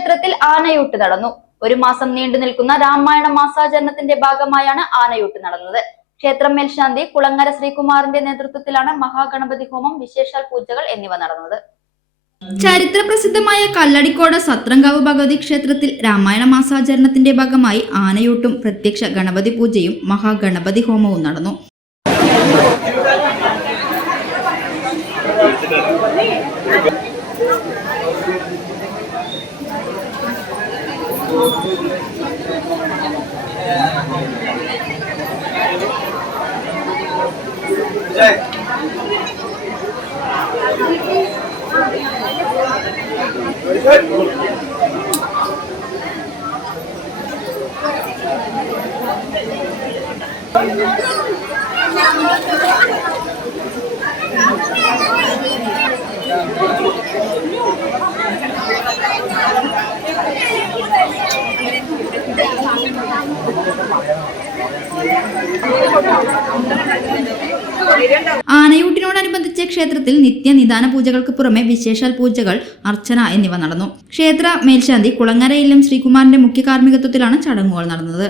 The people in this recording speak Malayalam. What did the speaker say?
ക്ഷേത്രത്തിൽ ആനയൂട്ട് നടന്നു. ഒരു മാസം നീണ്ടു നിൽക്കുന്ന രാമായണ മാസാചരണത്തിന്റെ ഭാഗമായാണ് ആനയൂട്ട് നടന്നത്. ക്ഷേത്രം മേൽശാന്തി കുളങ്ങര ശ്രീകുമാറിന്റെ നേതൃത്വത്തിലാണ് മഹാഗണപതി ഹോമം, വിശേഷാൽ പൂജകൾ എന്നിവ നടന്നത്. ചരിത്രപ്രസിദ്ധമായ കല്ലടിക്കോട് സത്രങ്കാവ് ഭഗവതി ക്ഷേത്രത്തിൽ രാമായണ മാസാചരണത്തിന്റെ ഭാഗമായി ആനയൂട്ടും പ്രത്യക്ഷ ഗണപതി പൂജയും മഹാഗണപതി ഹോമവും നടന്നു. ആനയൂട്ടിനോടനുബന്ധിച്ച് ക്ഷേത്രത്തിൽ നിത്യനിദാന പൂജകൾക്ക് പുറമെ വിശേഷാൽ പൂജകൾ, അർച്ചന എന്നിവ നടന്നു. ക്ഷേത്ര മേൽശാന്തി കുളങ്ങര ശ്രീകുമാറിന്റെ മുഖ്യ കാർമ്മികത്വത്തിലാണ് ചടങ്ങുകൾ നടന്നത്.